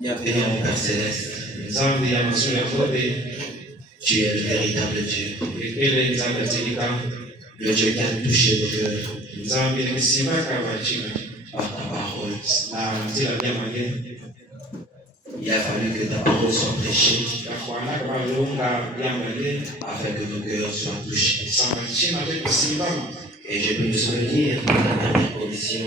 Bienveillant Père Céleste, tu es le véritable Dieu, le Dieu qui a touché nos cœurs par ta parole. Il a fallu que ta parole soit prêchée afin que nos cœurs soient touchés. Et je peux me souvenir de la dernière commission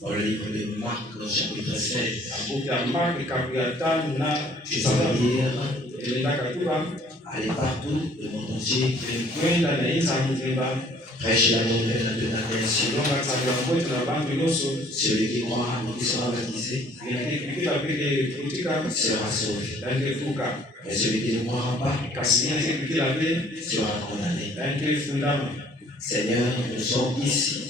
dans le livre de Marc, au chapitre 16. Tu peux lire, allez partout de mon entier, prêche la nouvelle de ta création. Celui qui croit et qui sera baptisé sera sauvé. Et celui qui ne croira pas sera condamné. Seigneur, nous sommes ici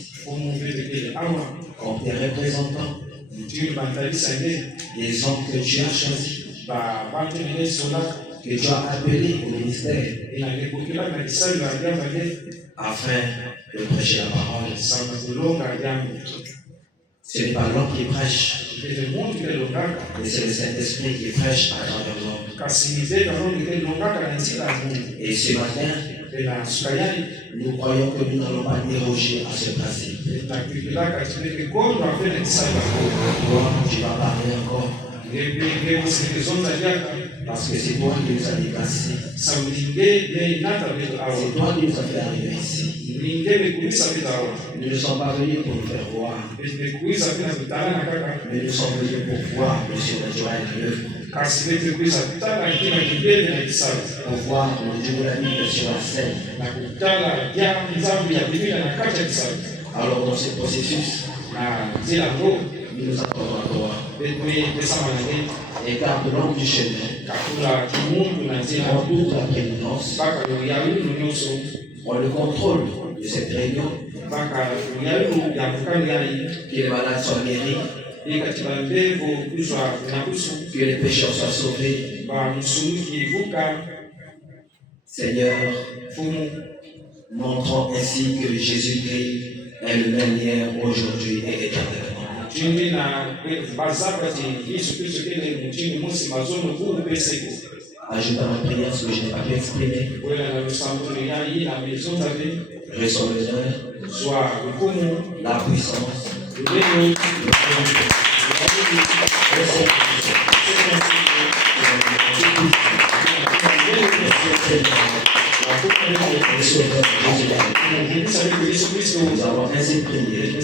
comme tes représentants, les hommes que tu as choisis, que tu as appelés au ministère afin de prêcher la parole. Ce n'est pas l'homme qui prêche, mais c'est le Saint-Esprit qui prêche à travers l'homme. Et ce matin, nous croyons que nous n'allons pas déroger à ce principe. Toi, tu vas parler encore. Parce que c'est toi qui nous as déplacés. C'est toi qui nous as fait arriver ici. Nous ne sommes pas venus pour nous faire voir, mais nous sommes venus pour voir le surnaturel de l'œuvre. Pour voir le Dieu de la Bible sur la scène. Alors dans ce processus, nous nous attendons à toi. Écarte l'homme du chemin. Prends toute la prééminence. Prends le contrôle de cette réunion. Que les malades soient guéris. Que les pécheurs soient sauvés. Seigneur, montrons ainsi que Jésus-Christ est le même hier, aujourd'hui et éternellement. Ajoute à ma prière ce que je n'ai pas pu exprimer. Reçois l'honneur, la puissance, nous avons ainsi prié.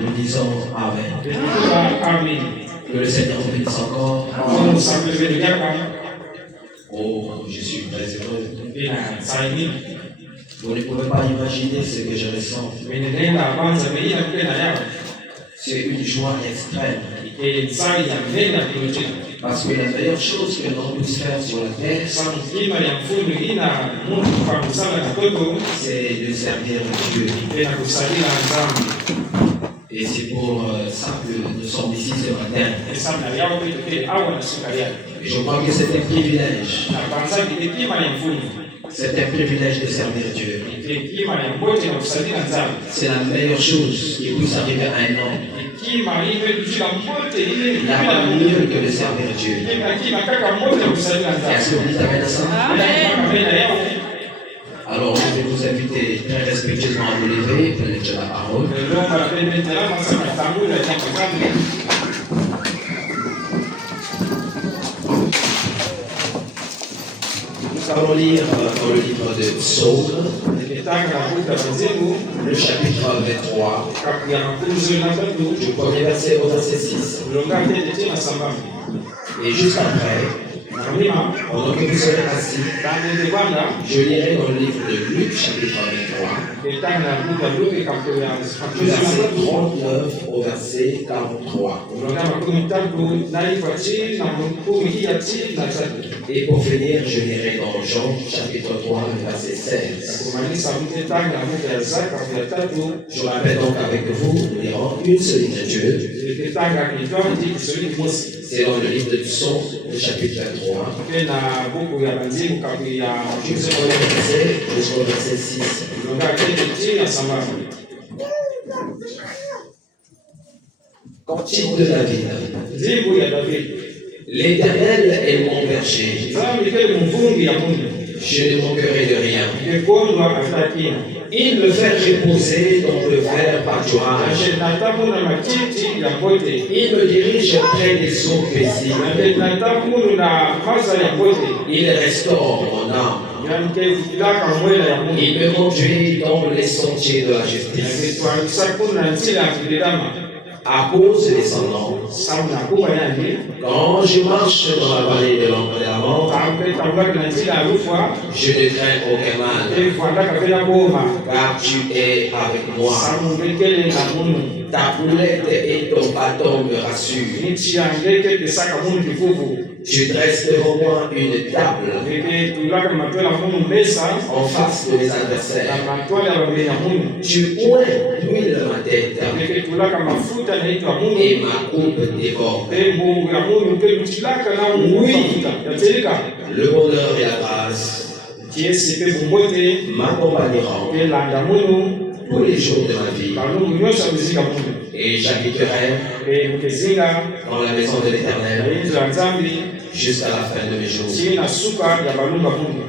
Nous disons Amen. Que le Seigneur vous bénisse encore. Oh, je suis très heureux. Vous ne pouvez pas imaginer ce que je ressens. C'est une joie extrême. Parce que la meilleure chose que l'on puisse faire sur la terre, c'est de servir Dieu. Et c'est pour ça que nous sommes ici ce matin. Et je crois que c'est un privilège. C'est un privilège de servir Dieu. C'est la meilleure chose qui puisse arriver à un homme. Il n'y a pas mieux que de servir Dieu. Est-ce que vous dites Amen à ça? Alors, je vais vous inviter très respectueusement à vous lever pour lecture la parole. Nous allons lire dans le livre de Psaume, le chapitre 23, du premier verset au verset 6. Et juste après, pendant que vous serez assis, je lirai dans le livre de Luc, chapitre 23, du verset 39 au verset 43. Et pour finir, je lirai dans Jean, chapitre 3, verset 16. Je rappelle donc avec vous, nous lirons une seule écriture. C'est dans le livre de Psaume, le chapitre 23. Jusqu'au verset 6. Cantique de David. Nzimbo ya David. L'Éternel est mon berger. Nzambe ke mvungi ya mungu. Je ne manquerai de rien. Ngekondwa atakina. Il me fait reposer dans le vert pâturage. Natamuna matiti ya bote. Il me dirige près des eaux paisibles. Natamuna masa ya bote. Il restaure mon âme. Il me conduit dans les sentiers de la justice. À cause des son nom. Quand je marche dans la vallée de l'ombre de la mort, je ne crains aucun mal, car tu es avec moi. Ta boulette et ton bâton me rassurent. Tu dresses devant moi une table en face de mes adversaires. Tu oins l'huile ma tête et ma coupe déborde. Oui, le bonheur et la grâce m'accompagneront tous les jours de ma vie. Et j'habiterai dans la maison de l'Éternel jusqu'à la fin de mes jours.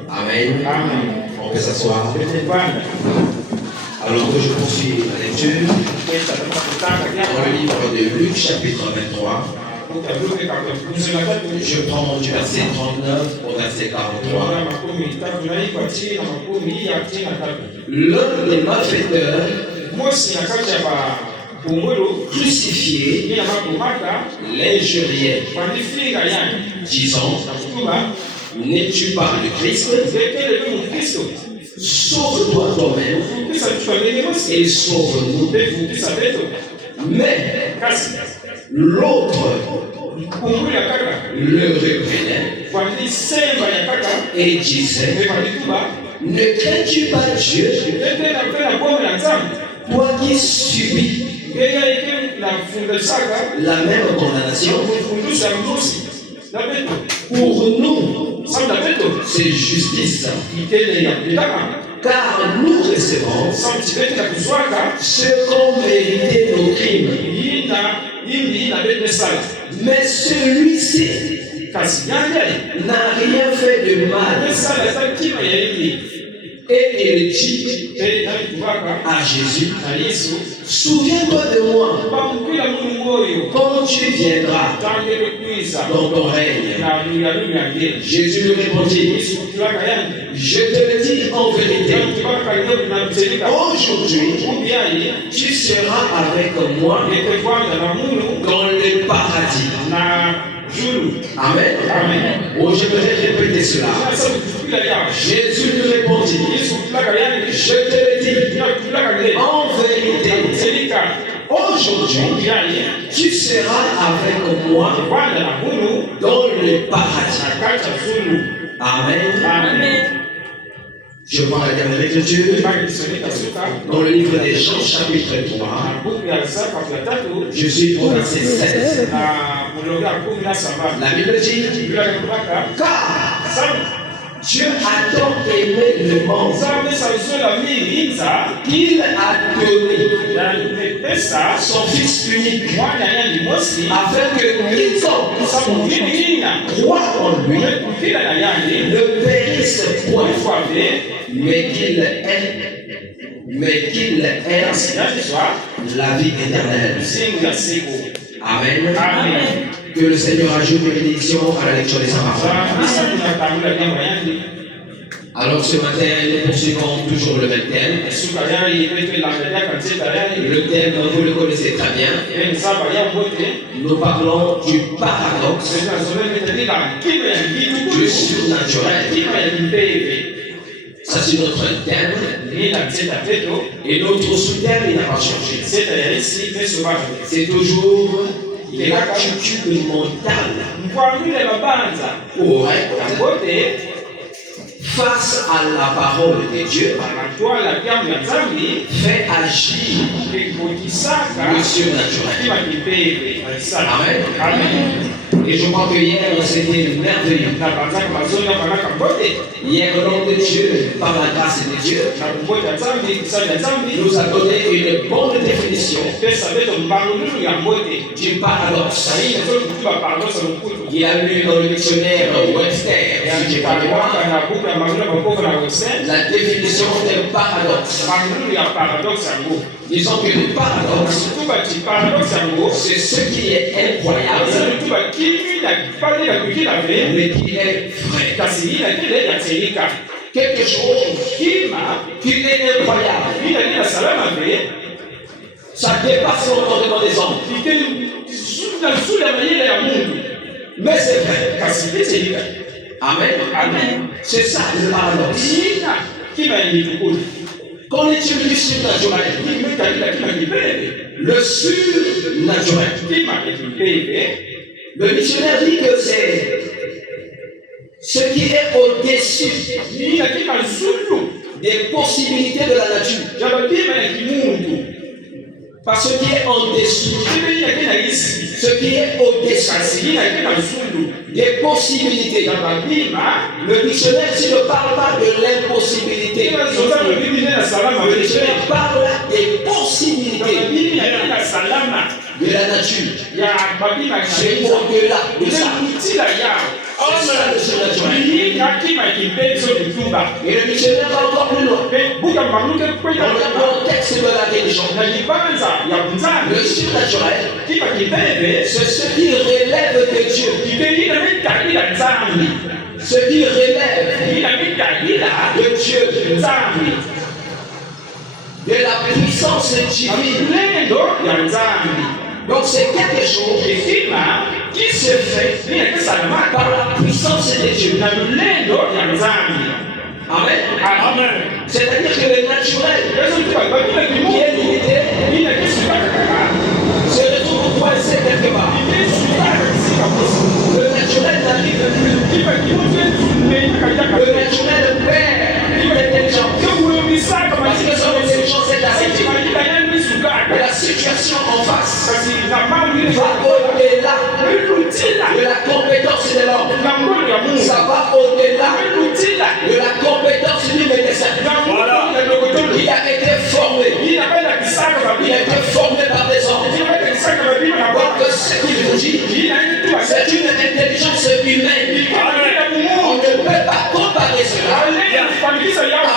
Amen. On peut s'asseoir. Alors que je poursuis la lecture dans le livre de Luc, chapitre 23. Je prends du verset 39 au verset 43. L'un des malfaiteurs crucifié l'injuriait, disant: n'es-tu pas le Christ? Sauve-toi toi-même et sauve-nous. Mais l'autre le reprenait et disait: ne crains-tu pas Dieu, toi qui subis la même condamnation? Pour nous, c'est justice, car nous recevons ce qu'ont mérité nos crimes. Mais celui-ci n'a rien fait de mal. Et il dit à Jésus: souviens-toi de moi quand tu viendras dans ton règne. Jésus lui répondit: je te le dis en vérité, aujourd'hui tu seras avec moi dans le paradis. Amen. Oh, j'aimerais répéter cela. Jésus lui répondit: je te le dis en vérité, aujourd'hui tu seras avec moi dans le paradis. Amen. Je prends la dernière écriture dans le livre des Jean, chapitre 3. Je suis au verset 16. La Bible dit: car Dieu a tant aimé le monde qu'il a donné son Fils unique, afin que quiconque croit en lui ne périsse point, mais qu'il ait la vie éternelle. Amen. Que le Seigneur ajoute bénédiction à la lecture de sa parole. Alors ce matin, nous poursuivons toujours le même thème. Le thème, vous le connaissez très bien. Nous parlons du paradoxe, du surnaturel. Ça, c'est notre thème. Et notre sous-thème, il n'a pas changé. C'est toujours l'attitude mentale correcte face à la parole de Dieu, fait agir le surnaturel. Amen. Et je crois que hier, c'était merveilleux. Hier, au nom de Dieu, par la grâce de Dieu, nous a donné une bonne définition du paradoxe. Il y a eu dans le dictionnaire Webster, si je parle la définition d'un paradoxe. Disons que le paradoxe, c'est ce qui est incroyable, mais qui est vrai. Quelque chose qui est incroyable, ça dépasse l'entendement des hommes. Mais c'est vrai. Amen. Amen. C'est ça le paradoxe. Qu'en est-il du surnaturel? Le surnaturel. Le missionnaire dit que c'est ce qui est au-dessus des possibilités de la nature. Pas ce qui est en dessous, ce qui est au-dessus des possibilités. Le dictionnaire ici ne parle pas de l'impossibilité. Le dictionnaire parle des possibilités de la nature. C'est au-delà de ça. C'est ça le surnaturel. Et le missionnaire va encore plus loin. Dans le contexte de la religion, le surnaturel, c'est ce qui relève de Dieu. Ce qui relève de Dieu. De la puissance divine. Donc c'est quelque chose qui se fait par la puissance de Dieu. Amen. Amen. C'est-à-dire que le naturel, qui est limité, se retrouve coincé quelque part. Le naturel n'arrive plus. Le naturel perd l'intelligence. Parce que son intelligence est assez. Et la situation en face va au-delà de la compétence de l'homme. Ça va au-delà de la compétence du médecin. Il a été formé. Il a été formé par des hommes. Donc ce qu'il vous dit, c'est une intelligence humaine. On ne peut pas comparer cela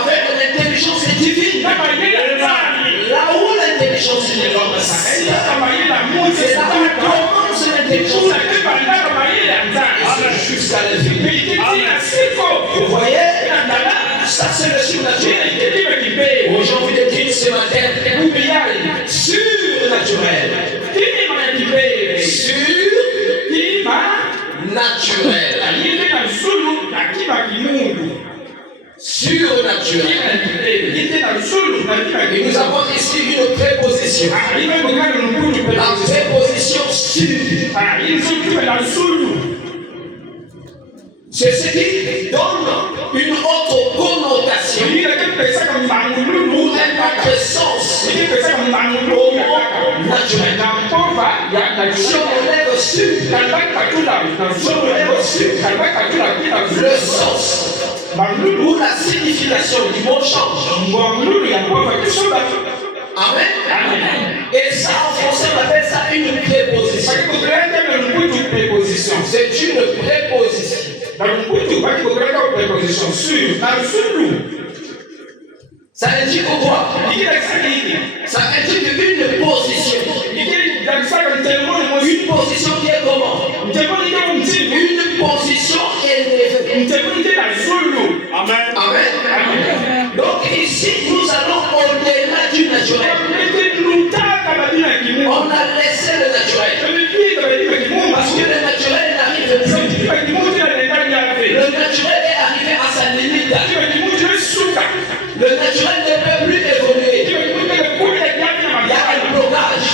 avec l'intelligence divine. Là où l'intelligence de l'homme s'arrête, c'est là où commence l'intelligence jusqu'à l'infini. Vous voyez, ça c'est le surnaturel. Aujourd'hui, le titre ce matin, surnaturel. Surnaturel. Et nous avons ici une préposition. La préposition sur. C'est ce qui donne une autre connotation ou un autre sens au mot naturel. Si on enlève sur, le sens ou la signification du mot change. Amen. Et ça, en français, on appelle ça une préposition. C'est une préposition. Ça indique quoi? Ça indique une position. Une position qui est comment? Une position élevée. Amen. Donc ici, nous allons au-delà du naturel. On a laissé le naturel. Parce que le naturel n'arrive plus. Le naturel est arrivé à sa limite. Le naturel ne peut plus évoluer. Il y a un blocage.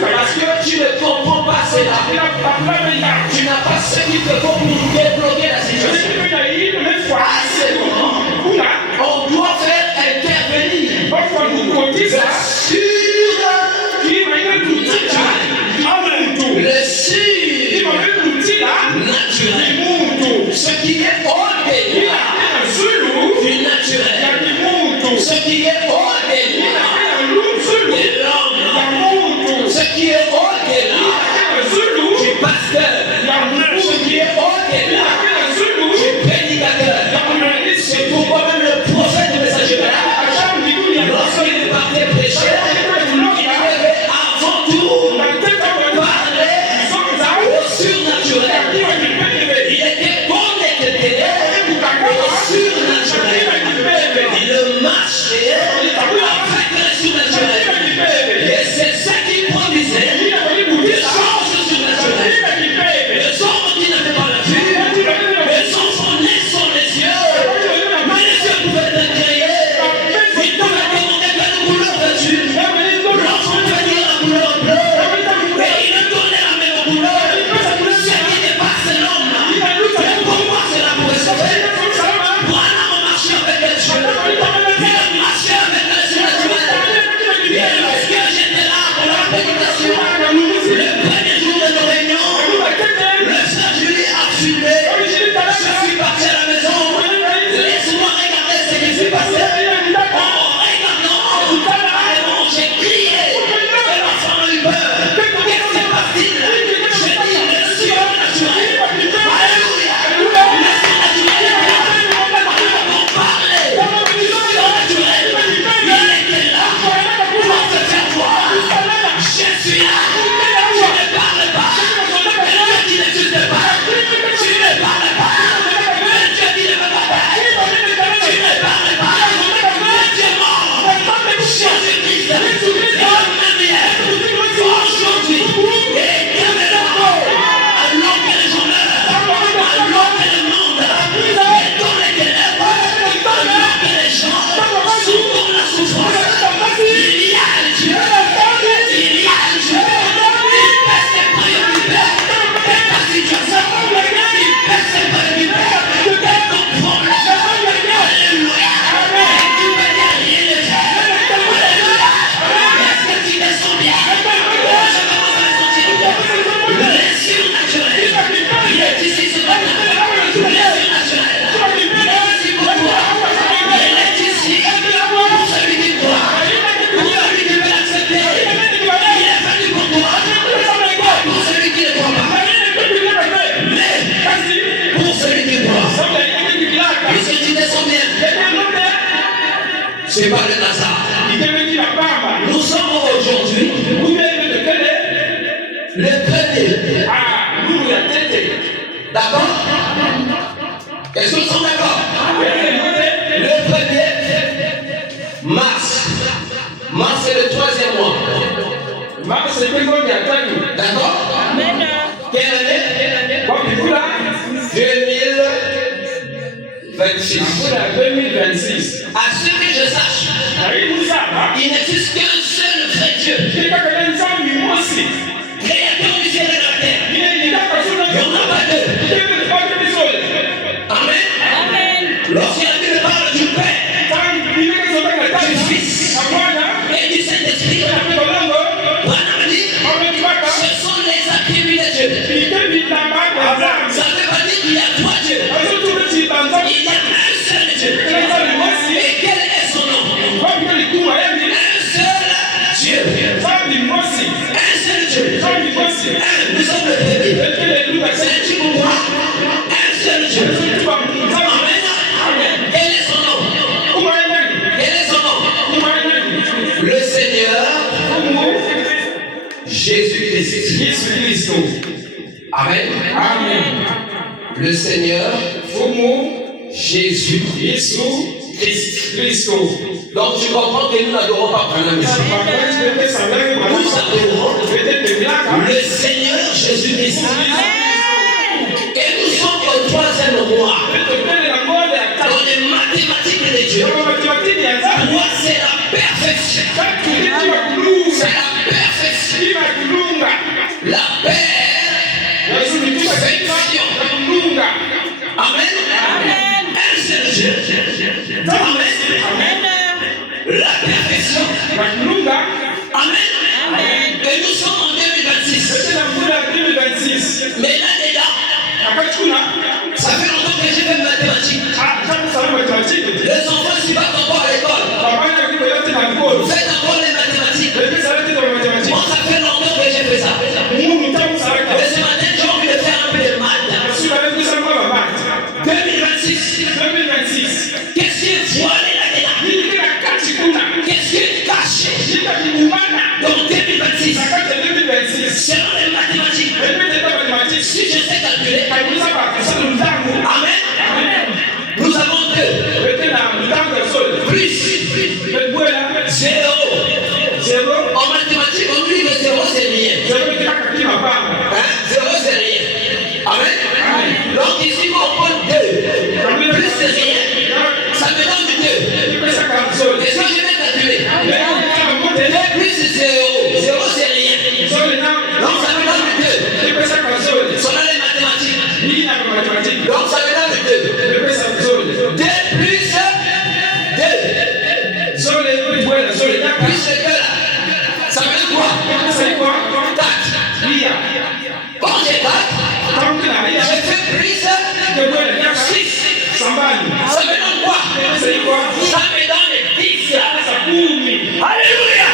Parce que tu ne comprends pas cela. Tu n'as pas ce qu'il te faut pour débloquer la situation. Ah, c'est bon. Le premier. Ah, nous, il y a tête. D'accord? Est-ce que nous sommes d'accord? Le premier, mars. Mars, c'est le 3e mois. Mars, c'est le mois qui attaque. D'accord? Amen. Quelle année? Bon, puis vous là, 2026. vous là, 2026. À ce que je sache, Allez, vous ça, hein? il n'existe qu'un seul vrai Dieu, Il y a quelqu'un qui s'en dit, moi aussi. créateur du ciel et de la terre. Il y a personne Il n'y en a pas deux. qui ne pas que des autres. Amen. Amen. Lorsque la Bible parle du Père, Quand il y a des autres qui du attaquent, Fils à moi, là, et du Saint-Esprit, il y a plus de langue. Branham dit, On ne dit pas que ce sont les attributs de Dieu. il y a des gens Ça ne veut pas dire qu'il y a trois dieux. Il y a un seul Dieu. Et quel est son nom? Un seul Dieu. Un seul Dieu. Nous sommes le premier. C'est Dieu pour moi. Un seul Dieu. Amen. Quel est son nom? Quel est son nom? Le Seigneur Jésus-Christ. Amen. Le Seigneur Jésus-Christ. Donc tu comprends que nous n'adorons pas Branham ici. Nous adorons le Seigneur Jésus-Christ. Et nous sommes au 3e mois. Dans les mathématiques de Dieu. 3 c'est la perfection. C'est la perfection. La perfection. Amen. Un seul Dieu. Amen. La perfection. Amen. Et nous sommes en 2026. Mais là-dedans, ça fait longtemps que j'ai fait mathématiques. Les enfants ne sont pas encore à l'école. Vous faites encore les mathématiques. Moi, ça fait longtemps que j'ai fait ça. Mais ce matin, j'ai envie de faire un peu de maths. 2026. Qu'est-ce qui est voilé là-dedans? Qu'est-ce qui est caché dans 2026? Selon les mathématiques. Si je sais calculer, amen. Nous avons 2 plus 0. En mathématiques, on dit que 0 c'est rien. 0 c'est rien. Amen. Donc ici, on prend 2. Plus c'est rien. Ça me donne 2. Est-ce que je vais calculer? 2 plus 0. 0 c'est rien. Donc ça me donne 2. Ça donne les mathématiques. Donc ça me donne 2. 2 plus 2. Plus le 2 là. Ça veut dire quoi? 4. Quand j'ai 4, je fais plus 6. Ça me donne quoi? Ça me donne 10. Alléluia.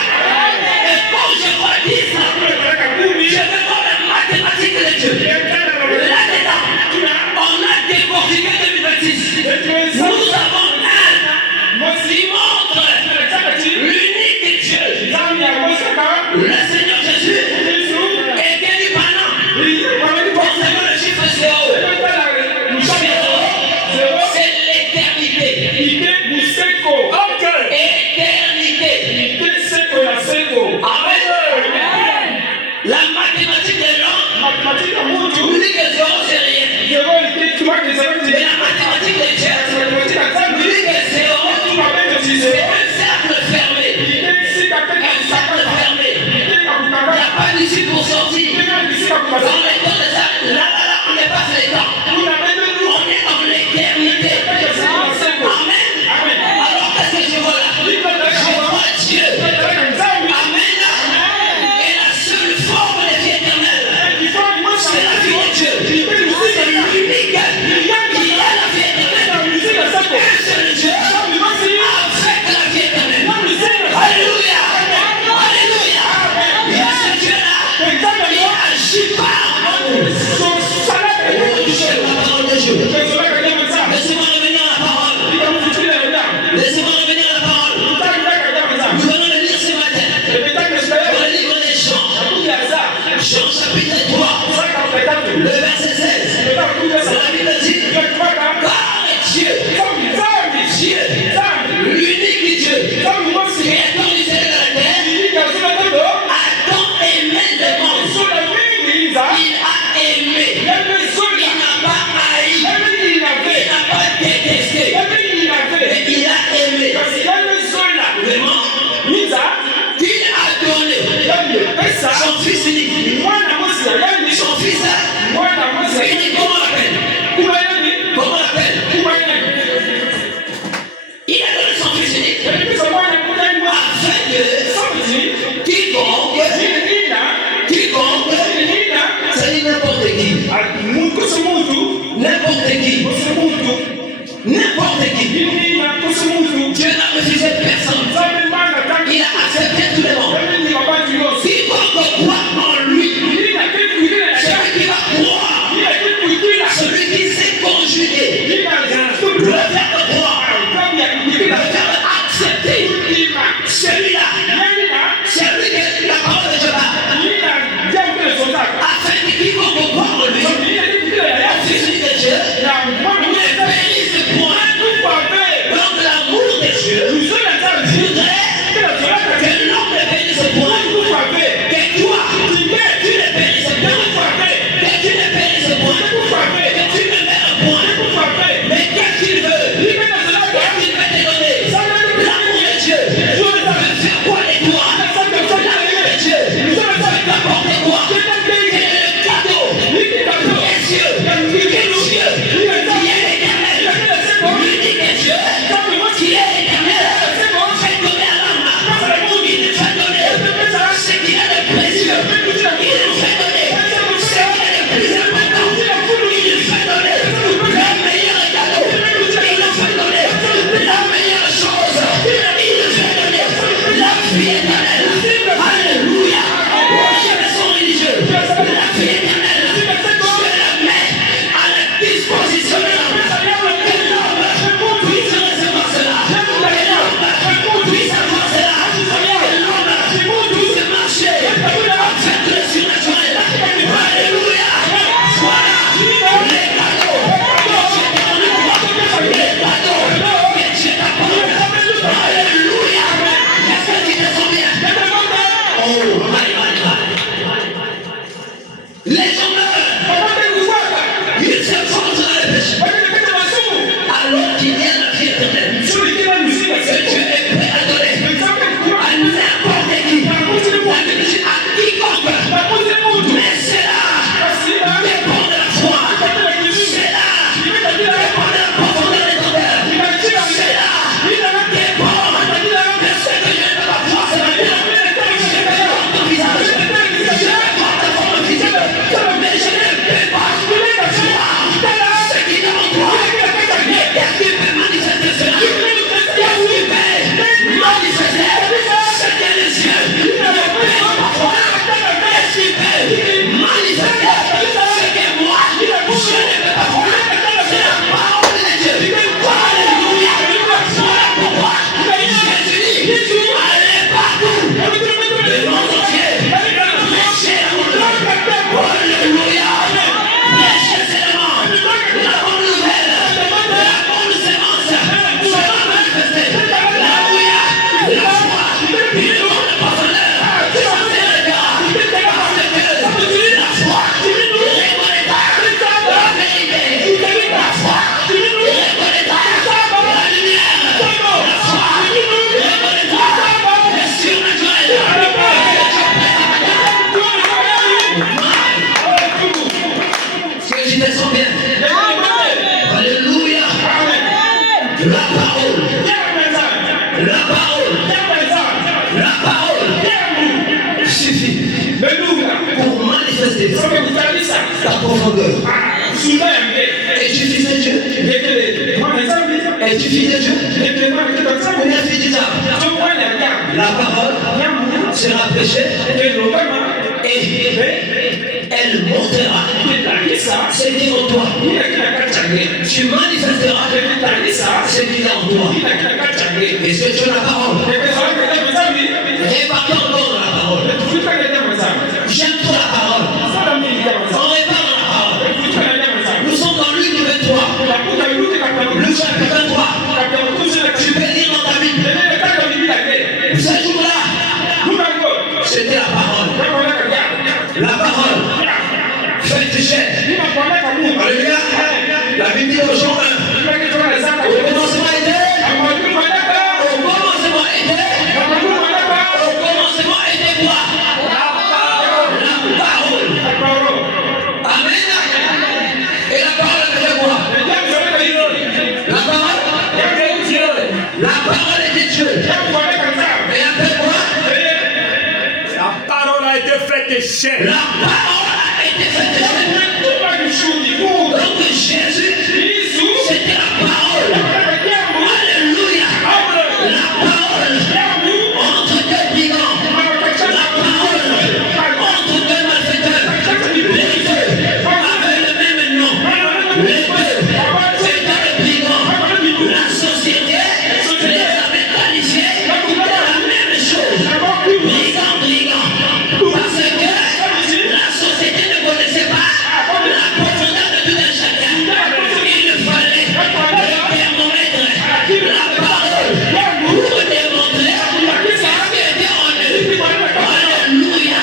Et quand je vois 10, je vais voir la mathématique de Dieu. Là-dedans, on a décortiqué 2026. Nous avons un qui montre l'unique Dieu. Le Seigneur Jésus est guéri pendant. Concernant le chiffre 0. C'est l'éternité. Éternité. Amen. La mathématique des langues nous dit que 0 c'est rien. Mais la mathématique des dieux nous dit que 0 c'est un cercle fermé. Un cercle fermé. Il n'y a pas d'issue pour sortir. Dans les temps de ça, là, on n'est pas les temps. On est dans l'éternité. Amen. Alors qu'est-ce que je vois là? Je vois Dieu. Amen. Et la seule forme de vie éternelle, c'est la vie de Dieu. C'est l'unique qui a la vie éternelle. Un seul Dieu avec la vie éternelle. Alléluia. Alléluia. Et ce Dieu-là, il son fils unique. Son fils unique, comment on l'appelle? Comment on l'appelle? Il a donné son fils unique afin que quiconque, ça dit n'importe qui, Dieu n'a refusé personne. Il a accepté tout le monde. Quiconque croit en lui, celui qui va croire, celui qui sait conjuguer le verbe croire, le verbe accepter, celui-là, c'est lui que la parole de Dieu va. Afin que quiconque croit en lui, au Fils de Dieu, ne périsse point. Donc l'amour de Dieu voudrait que l'homme ne périsse point. Que toi, tu ne périsses point. Que tu ne périsses point. Que tu ne meurs point. Mais qu'est-ce qu'il veut? Qu'est-ce qu'il veut te donner? L'amour de Dieu veut faire quoi de toi? L'amour de Dieu veut t'apporter quoi? Quel est le cadeau précieux que Dieu qui est l'éternel, l'unique Dieu qui est l'éternel, fait donner à l'homme. Il nous fait donner ce qu'il a de précieux. Il nous fait donner ce qu'il a de plus important. Il nous fait donner le meilleur cadeau. Il nous fait donner la meilleure chose. Il nous fait donner la vie éternelle. Alléluia. Je me sens religieux. La vie éternelle, je la mets à la disposition de l'homme. Que l'homme puisse recevoir cela. Que l'homme puisse avoir cela. Que l'homme puisse marcher avec le surnaturel. Alléluia. Voilà les cadeaux que Dieu t'a donné à toi. Les cadeaux que Dieu t'apporte. Alléluia. Est-ce que tu te sens bien? Oh, my. Les hommes meurent. Ils se forcent dans le péché. Alors qu'il y a la vie éternelle que Dieu est prêt à donner à n'importe qui, à quiconque. Mais cela dépend de la foi. Cela dépend de la profondeur de ton cœur. Cela dépend de ce que Dieu ne peut pas voir. Je peux voir ton visage. Je peux voir ta forme physique. Mais je ne peux pas voir ce qui est en toi. Mais qu'est-ce qui peut manifester cela? Qu'est-ce qui peut manifester ce que les yeux ne peuvent pas voir? Qu'est-ce qui peut manifester ce que moi je ne peux pas voir? C'est la parole de Dieu. Alléluia. Voilà pourquoi Jésus dit allez partout le monde entier. Prêchez la bonne nouvelle. Alléluia. Prêchez seulement la bonne nouvelle. La bonne sémence sera manifestée. Alléluia. La foi, une bonne profondeur, ça s'élèvera. Parce que la foi reconnaîtra la vérité. La foi reconnaîtra la lumière. La foi reconnaîtra le surnaturel. Est-ce que tu te sens bien? Alléluia. La parole suffit pour manifester ta profondeur. Es-tu fils de Dieu? Es-tu fils de Dieu? Ou bien fils du diable? La parole sera prêchée et elle montrera ce qui est en toi. Tu manifesteras ce qui est en toi. Et c'est sur la parole. Répare encore la parole. J'aime trop la parole. On répare la parole. Nous sommes dans Luc 23. Luc chapitre 23. Tu peux lire dans ta Bible. Ce jour-là, c'était la parole. La parole. Faites chair. Alléluia. La Bible dit au jour 1. Au commencement était. Au commencement était quoi? chair. La parole a été faite chair. Donc Jésus, c'était la parole. Alléluia. La parole entre deux brigands. La parole entre deux malfaiteurs. Les deux avaient le même nom. Les deux étaient les brigands. La société les avait qualifiés de la même chose. Brigand. Parce que la société ne connaissait pas la profondeur de tout un chacun. Il fallait le thermomètre, la parole, pour démontrer ce qui était en eux. Alléluia.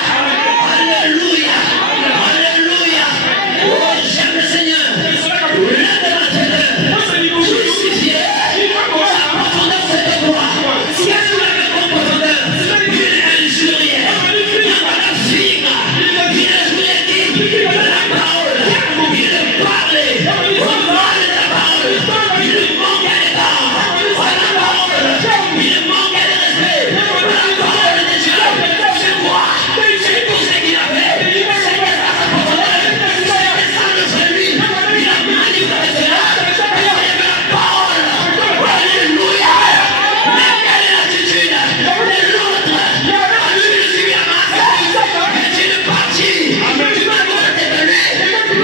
Alléluia. Alléluia. Oh, j'aime le Seigneur. L'un de ma tête, justifié. Sa profondeur, c'était quoi? Qu'est-ce qu'il avait comme profondeur? Il est injurié. Il a joué qui? La parole. Il parlait. On parlait de la parole. Il manquait des temps. La parole. Il manquait de respect. La parole de Dieu. C'est quoi? C'est tout ce qu'il avait. C'était ça sa profondeur. C'était ça le celui. Il a manifesté là. Il y avait la parole. Alléluia. Mais quelle est l'attitude de l'autre? Je suis à ma tête. C'est une partie. Tu m'as montré de lui.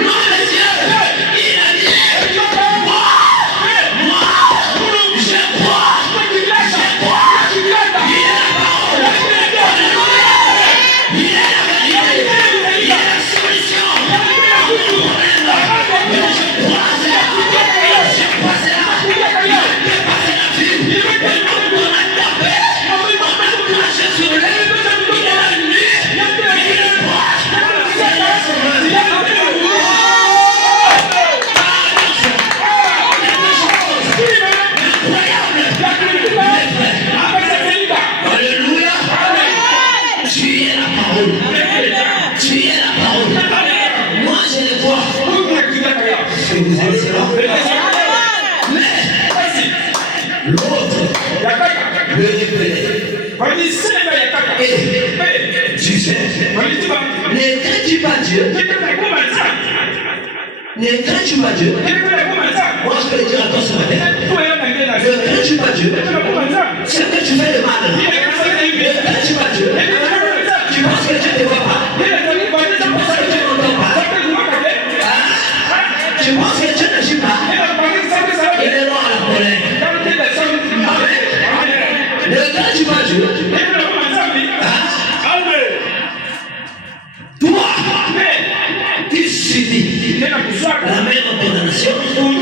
Non, monsieur. Il a dit, moi, je crois. Il est la parole. Alléluia. Il est la vérité. Il est la solution. Je crois cela. Je crois cela. Il a dépassé la vue. On a tapé. On a craché sur lui. Il est venu. Il est droit. C'est le sauveur. Alléluia. Tu es la parole. Tu es la parole. Moi, je le vois. Est-ce que vous êtes cela? Mais l'autre le répétait. Et tu sais, ne crains-tu pas Dieu? Ne crains-tu pas Dieu? Moi, je peux le dire à toi ce matin. Ne crains-tu pas Dieu? C'est que tu fais le mal. Ne crains-tu pas Dieu? Tu penses que Dieu ne te voit pas? Tu penses que Dieu n'entend pas? Tu penses que Dieu ne gît pas? Il est loin à la colère. Amen. Ne crains-tu pas Dieu? Toi, tu subis la même condamnation pour nous.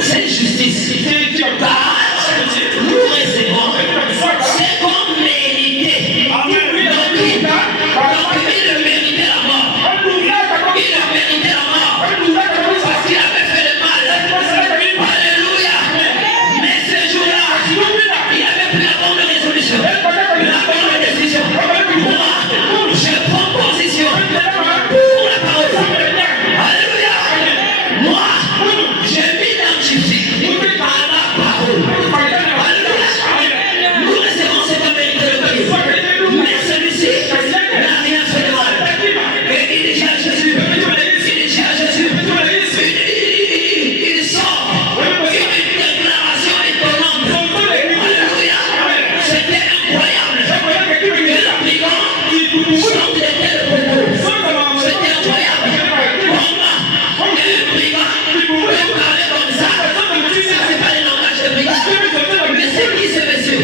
C'est justice. Car nous recevons c'est comme mérité. Donc il méritait la mort. Il a mérité la mort parce qu'il avait fait le mal. Alléluia. Mais ce jour-là, il avait pris la bonne résolution, la bonne décision. Moi, je prends position pour la parole. Alléluia. Moi, je m'identifie à la parole. Alléluia. Nous recevons cette mérite de Dieu. Mais celui-ci n'a rien fait de mal. Et il dit à Jésus, il sort une déclaration étonnante. Alléluia. C'était incroyable. Que le brigand sorte de tel propos. C'était incroyable. Comment un brigand peut parler comme ça? Ça, c'est pas le langage de brigand. Mais c'est qui ce monsieur?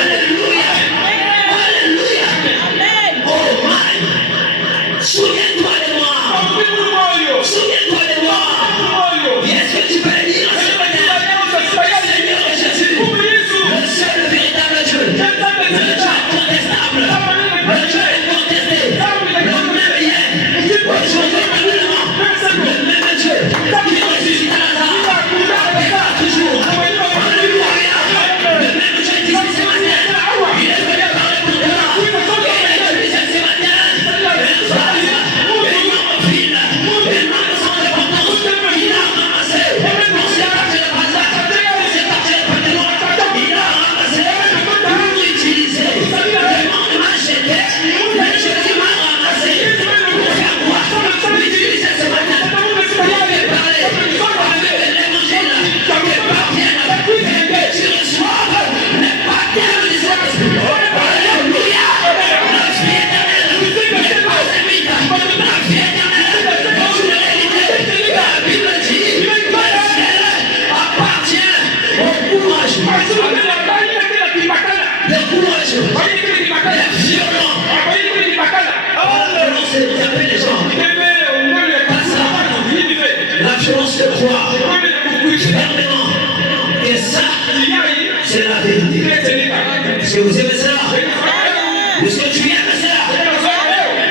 Alléluia. Alléluia. Oh my. Souviens-toi de moi. Souviens-toi de moi. Est-ce que tu peux le dire ce matin? Seigneur Jésus, le seul véritable Dieu, le Dieu incontestable, le Dieu incontesté, le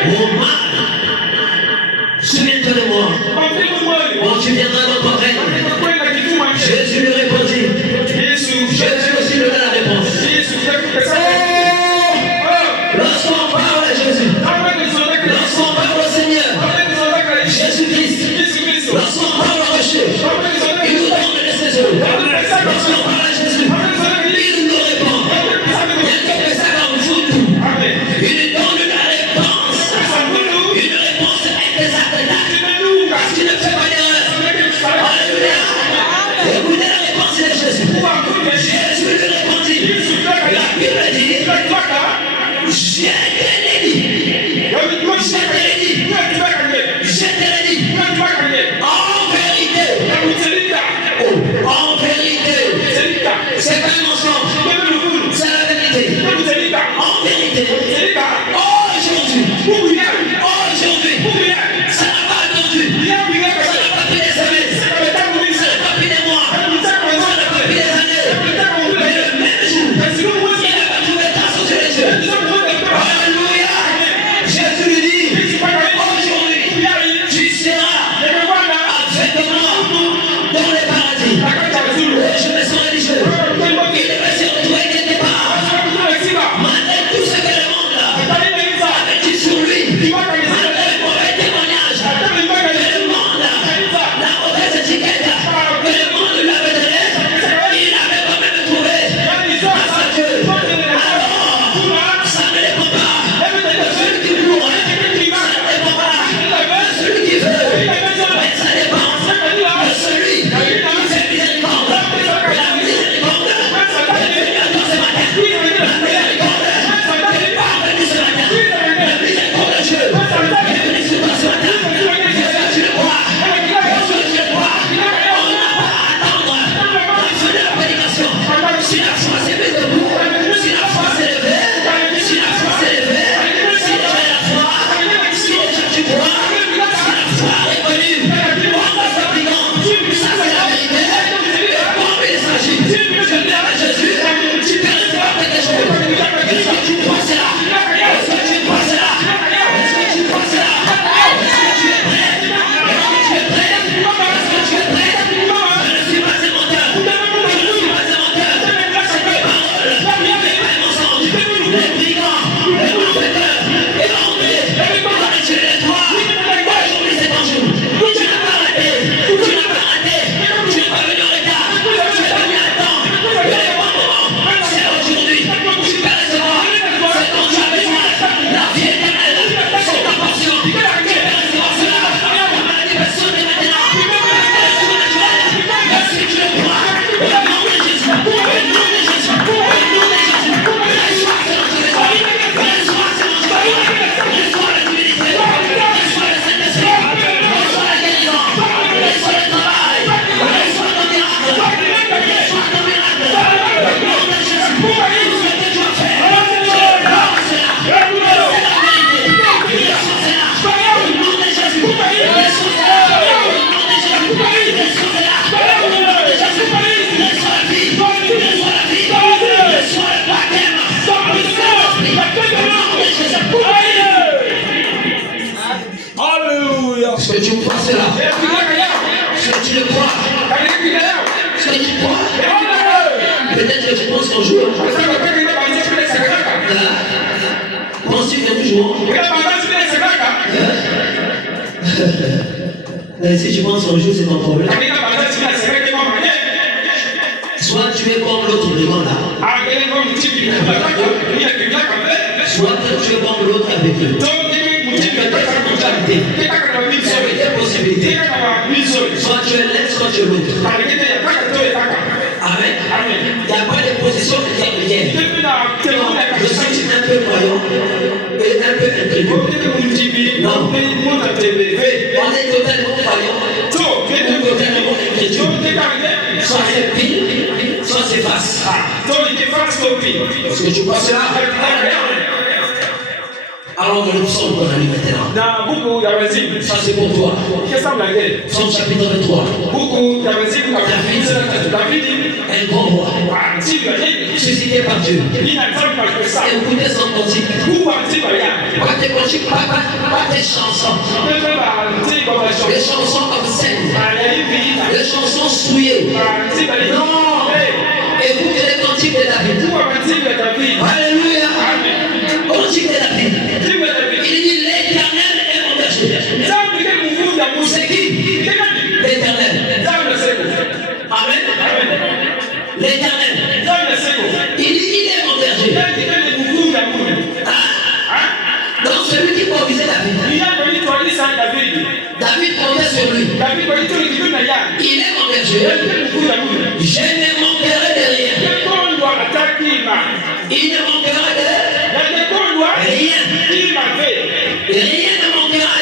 Mon mal. Souviens-toi de moi. Quand tu viendras dans ton règne. Jésus lui répondit. Jésus aussi lui donne la réponse. Lorsqu'on parle à Jésus, lorsqu'on parle au Seigneur, Jésus-Christ, lorsqu'on parle au péché, il nous donne de ses œuvres. Lorsqu'on parle à Jésus, il nous répond. Il y a quelque chose à vous foutre. Il nous donne la réponse. Une réponse exacte. Tu ne fais pas d'erreur. Alléluia. Écoutez la réponse de Jésus. Jésus lui répondit. La Bible dit. Je te l'ai dit. En vérité, c'est pas un mensonge, c'est la vérité. En vérité, aujourd'hui, ça n'a pas attendu, ça n'a pas pris des semaines, ça n'a pas pris des mois, ça n'a pas pris des années, mais le même jour, il n'a pas trouvé grâce aux yeux des yeux. Alléluia. Jésus lui dit, aujourd'hui, tu seras avec moi dans les paradis. Je me sens religieux. Il devait se retrouver quelque part. Malgré tout ce que le monde avait dit sur lui, malgré le mauvais témoignage que le monde, la mauvaise étiquette que le monde lui avait donnée, il avait quand même trouvé grâce à Dieu. Alors, ça ne dépend pas de celui qui court, ça ne dépend pas de celui qui veut, mais ça dépend de celui qui fait miséricorde. La miséricorde est venue à toi ce matin. La miséricorde est parvenue ce matin. La miséricorde de Dieu est venue sur toi ce matin. Est-ce que tu le crois? Est-ce que tu le crois? On n'a pas à attendre la fin de la prédication. Si la foi s'est mise debout, si la foi s'est levée, si la foi s'est levée, si déjà la foi, si déjà tu crois, si la foi est venue, on va s'appliquant. Ça c'est la vérité. Et quand il s'agit de plaire à Jésus, tu peux recevoir quelque chose. Est-ce que tu crois cela? Est-ce que tu crois cela? Est-ce que tu crois cela? Est-ce que tu es prêt? Est-ce que tu es prêt? Est-ce que tu es prêt? Je ne suis pas un menteur. Je ne suis pas un menteur. Cette parole n'est pas un mensonge. Les brigands, les malfaiteurs, les bandits, les tuer les toi. Aujourd'hui c'est ton jour. Tu n'as pas raté. Tu n'as pas raté. Tu n'es pas venu en retard. Tu es venu à temps. Le bon moment, c'est aujourd'hui. Tu peux recevoir ce dont tu as besoin. La vie éternelle, c'est ta portion. Tu peux recevoir cela. La maladie peut sauter maintenant. C'est surnaturel. Mais si tu le crois, au nom de Jésus, au nom de Jésus, au nom de Jésus, reçois ce dont tu as besoin. Reçois ce dont tu as besoin. Reçois la divinité. Reçois le Saint-Esprit. Reçois la guérison. Reçois le travail. Reçois ton miracle. Reçois ton miracle. Au nom de Jésus, tout ce que tu as fait, reçois cela. C'est la vérité. Reçois cela. Au nom de Jésus. Reçois cela. Au nom de Jésus. Reçois cela. Au nom de Jésus. Reçois la vie. Reçois la vie. Reçois le baptême. Du Saint-Esprit. Au nom de Jésus. Alléluia. Est-ce que tu crois cela? Est-ce que tu le crois? Est-ce que tu crois? Peut-être que tu penses qu'un jour, penses-tu qu'un jour, si tu penses qu'un jour c'est ton problème, soit tu es comme l'autre brigand là, soit tu es comme l'autre avec eux. C'est des possibilités. Soit tu es l'un, soit tu es l'autre. Amen. Il n'y a pas de position de chrétienne. Je suis un peu croyant et un peu incrédule. Non. On est totalement croyant ou totalement incrédule. Soit c'est pile, soit c'est face. Est-ce que tu crois cela? Alors que nous sommes dans la nuit maintenant. Na buku ya Waziri. Ça c'est pour toi. Kesa mlange. Psaume chapitre 23. Buku ya Waziri David. Un grand roi. Suscité par Dieu. Écoutez son cantique. Pas tes cantiques, pas tes chansons. Les chansons comme scène. Les chansons souillées. Non. Écoutez les cantiques de David. Alléluia. Cantique de David. Il dit l'Éternel est mon berger. C'est qui? L'Éternel. Amen. L'Éternel. Il dit il est mon berger. Donc celui qui conduisait David. David comptait sur lui. Il est mon berger. Je ne manquerai de rien. Il ne manquera de rien. Rien ne manquera à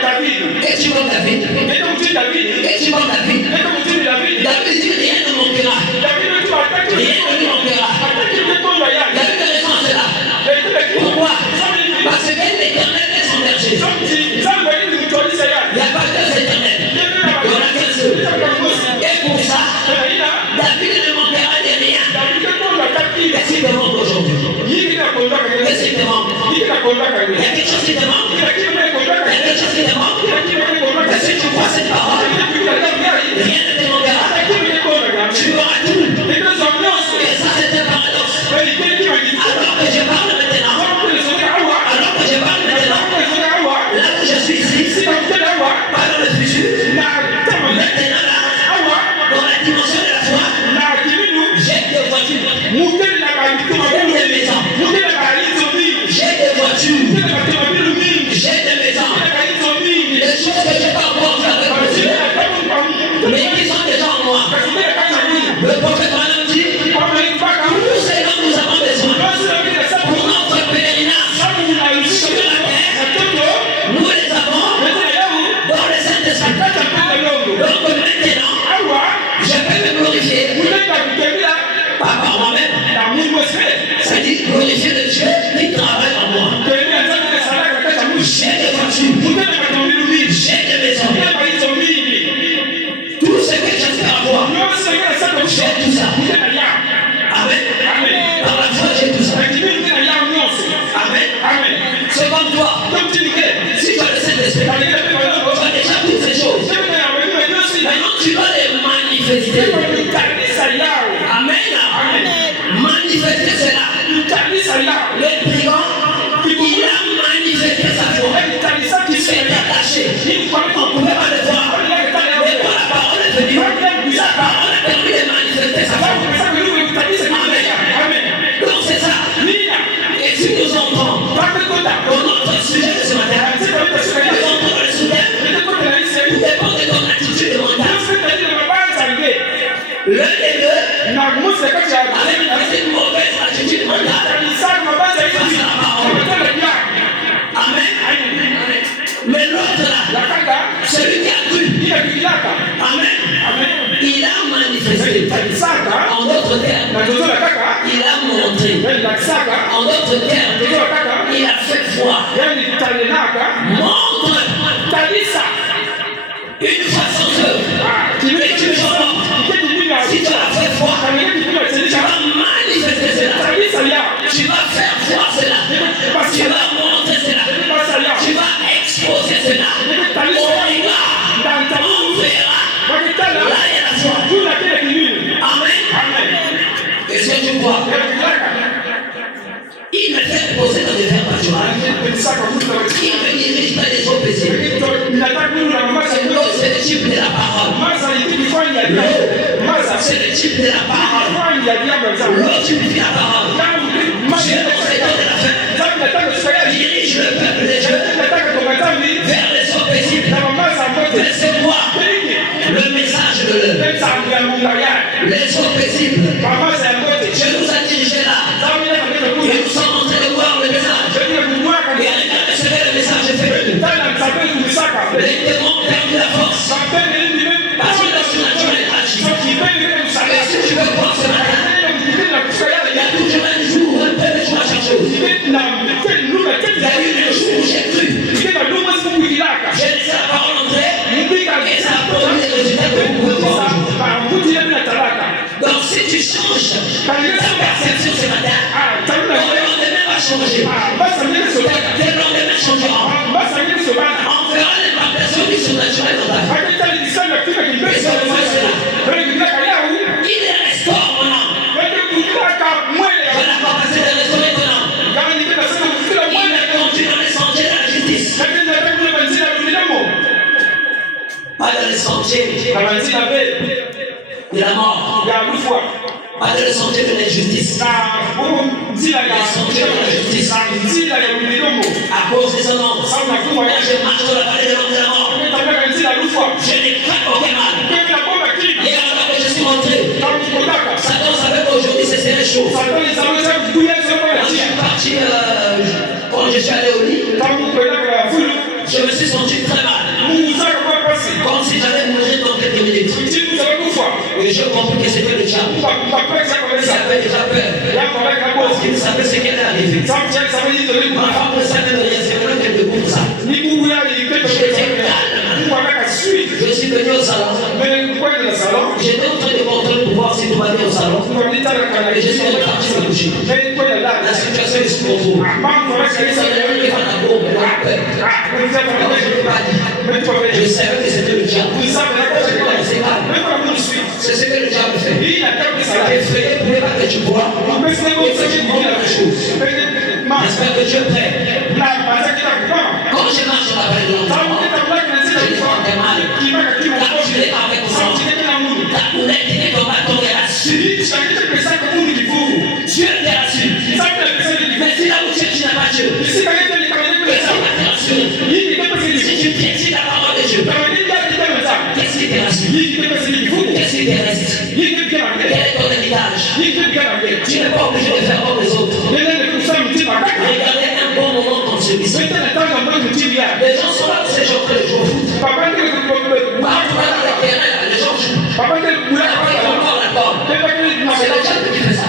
David. Et tu vois David. Et tu vois David. David dit rien ne manquera. Rien ne lui manquera. David répond à cela. Pourquoi? Parce que l'Éternel est son berger. Il n'y a pas deux éternels. Il y en a qu'un seul. Et pour ça, David ne manquera de rien. Qu'est-ce qui te manque aujourd'hui? Qu'est-ce qui te manque? Il y a quelque chose qui te manque? Il y a quelque chose qui te manque? Est-ce que tu crois cette parole? Rien ne te manquera. Tu auras tout. Et ça c'est un paradoxe. Alors que je parle maintenant, là où je suis ici, pas dans le futur, maintenant là, dans la dimension de la foi, j'ai des voitures, j'ai des maisons, j'ai des voitures, j'ai des maisons, des choses que je n'ai pas encore fait avec Dieu, mais qui sont déjà en moi. Le prophète Branham dit, tous ces dont nous avons besoin pour notre pèlerinage sur la terre, nous les avons dans le Saint-Esprit. Donc maintenant, je peux me glorifier, pas par moi-même, c'est-à-dire glorifier le Dieu qui travaille en moi. J'ai des voitures, j'ai des maisons, tout ce que j'espère avoir, j'ai tout ça. Amen. Par la foi, j'ai tout ça. Amen. C'est comme toi. Si tu as le Saint-Esprit, tu as déjà toutes ces choses. Maintenant, tu vas les manifester. Amen. Manifester cela. Le brigand, il a manifesté sa foi. Il s'est attaché. On ne pouvait pas le voir. Mais quand la parole est venue, sa parole a permis de manifester sa foi. Amen. Donc c'est ça. Et si nous entrons dans notre sujet de ce matin, nous entrons dans le soutien, tout dépend de ton attitude mentale. L'un des deux, avec une mauvaise attitude mentale, face à la parole. Amen. Mais l'autre là, celui qui a cru, amen, il a manifesté. En d'autres termes, il a montré. En d'autres termes, il a fait foi. Montre une façon de mais tu le vois. Si tu as fait foi, tu vas manifester cela. Tu vas faire voir cela. Tu vas montrer cela. Tu vas exposer cela. On verra. Là, il y a la foi. Amen. Et ce que tu crois, il me fait poser dans des verres naturels. Il me dirige dans les eaux paisibles. C'est le type de la parole. C'est le type de la parole. L'eau typifie la parole. Dieu, dans les temps de la fin, dirige le peuple des dieux vers les eaux paisibles. Mais c'est quoi le message de l'œuvre? Les eaux paisibles. Dieu nous a dirigés là. Et nous sommes en train de voir le message. Et regardez ce que le message fait. Les démons perdent la force. Parce que le surnaturel agit. Et si tu veux voir ce matin, il y a toujours un jour, un peu de jour à chaque chose. Il y a eu le jour où j'ai cru. J'ai laissé la parole entrer et ça a produit les résultats que vous pouvez voir aujourd'hui. Donc si tu changes ta perception ce matin, ton lendemain va changer. Tes lendemains changeront. On verra l'implantation du surnaturel dans ta vie. Et ça le fait cela. Il est restaure mon âme. Je n'ai pas passé de restaurer ton âme. Il m'a conduit dans les sentiers de la justice. Pas dans les sentiers de la mort. Pas dans les sentiers de l'injustice. Les sentiers de la justice. À cause de son nom. Je marche dans la vallée de l'homme de la mort. Je n'ai craint aucun mal. Et alors que je suis rentré, Satan savait qu'aujourd'hui ce serait chaud. Quand je suis parti, quand je suis allé au lit, je me suis senti très mal. Comme si j'allais mourir dans quelques minutes. Et je compris que c'était le diable. Il avait déjà peur. Parce qu'il savait ce qui allait arriver. Ma femme ne savait rien, c'est vrai qu'elle me coupe ça. J'étais calme. Je suis venu au salon. J'étais en train de contrôler pour voir si tout va bien au salon. Et je suis reparti me coucher. La situation est pour vous. Ça n'avait pas la bombe, elle a peur. Alors je ne l'ai pas dit. Je savais que c'était le diable. C'est ce que le diable fait. Effrayé pour ne pas que tu vois. Il fait une bonne chose. J'espère que Dieu est prêt. Quand je marche dans la vallée de l'enterrement, je dis en mal. Là, tu l'es avec mon sang. Ta boulette et ton bâton est là-dessus. Dieu est là-dessus. Mais si là où tu es, tu n'as pas Dieu. Que ça va te rassurer. Si tu piétines la parole de Dieu, qu'est-ce qui te rassure? Qu'est-ce qui te reste? Quel est ton héritage? Tu n'es pas obligé de faire comme les autres. Regardez un bon moment comme celui-ci. Les gens sont là, c'est genre les jours foot. Parfois dans les terrains, les gens jouent. Après ils vont voir la corde. C'est le diable qui fait ça.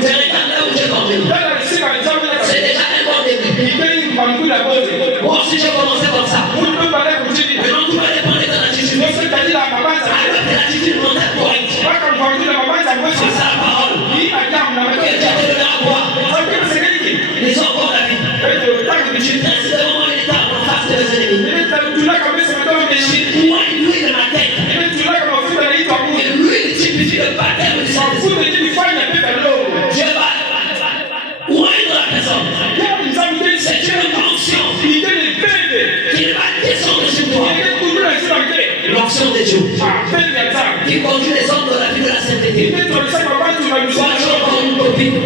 C'est regarde là où j'ai conduit. C'est déjà un bon début. Moi aussi j'ai commencé comme ça. Mais non, tout va dépendre de ton attitude. Alors que l'attitude mentale correcte. C'est ça la parole. Que Dieu te donne à boire. Les enfants de la vie. Tu dresses devant moi une table en face de mes ennemis. Je suis loin de lui de ma tête. Et lui typifie le baptême du Saint-Esprit. Dieu va oindre la personne. C'est une onction qui va descendre sur toi. L'onction de Dieu qui conduit les hommes dans la vie de la sainteté. Soit je prends une copine.